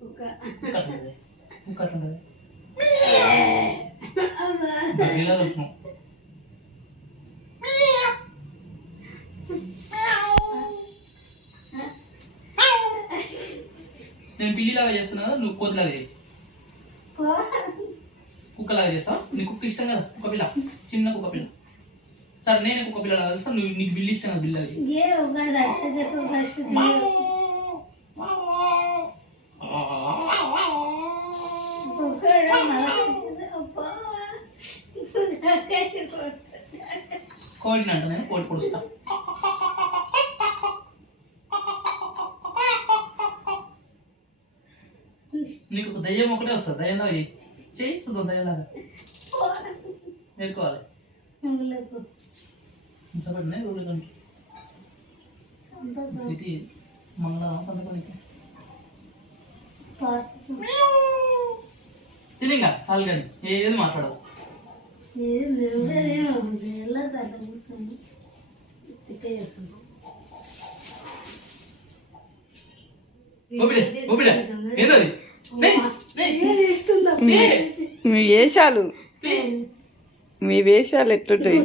కుక్క అట్లుంటది నేను పిల్లిలాగా చేస్తున్నా కదా, నువ్వు కోతిలాగా చేయి. కుక్కలాగా చేస్తావు. నీ కుక్క ఇష్టం కదా, కుక్క పిల్ల, చిన్న కుక్క పిల్ల. సరే నేనే కుక్క పిల్లలాగా చేస్తాను, నువ్వు నీకు బిల్లి ఇష్టం కదా, బిల్లాగా కోడిని అంట. నేను కోడి పొడుస్తా. నీకు ఒక దయ్యం ఒకటే వస్తుంది, దయ్యంలాగా చేయి చూద్దాం. దయ్యంలాగా నేర్చుకోవాలి. చెప్పండి రోడ్లకి సిటీ మంగళవారం సంతకానికి తినింగా చాలు కానీ ఏది మాట్లాడవు. మీ వేషాలు ఎట్లుంటాయి?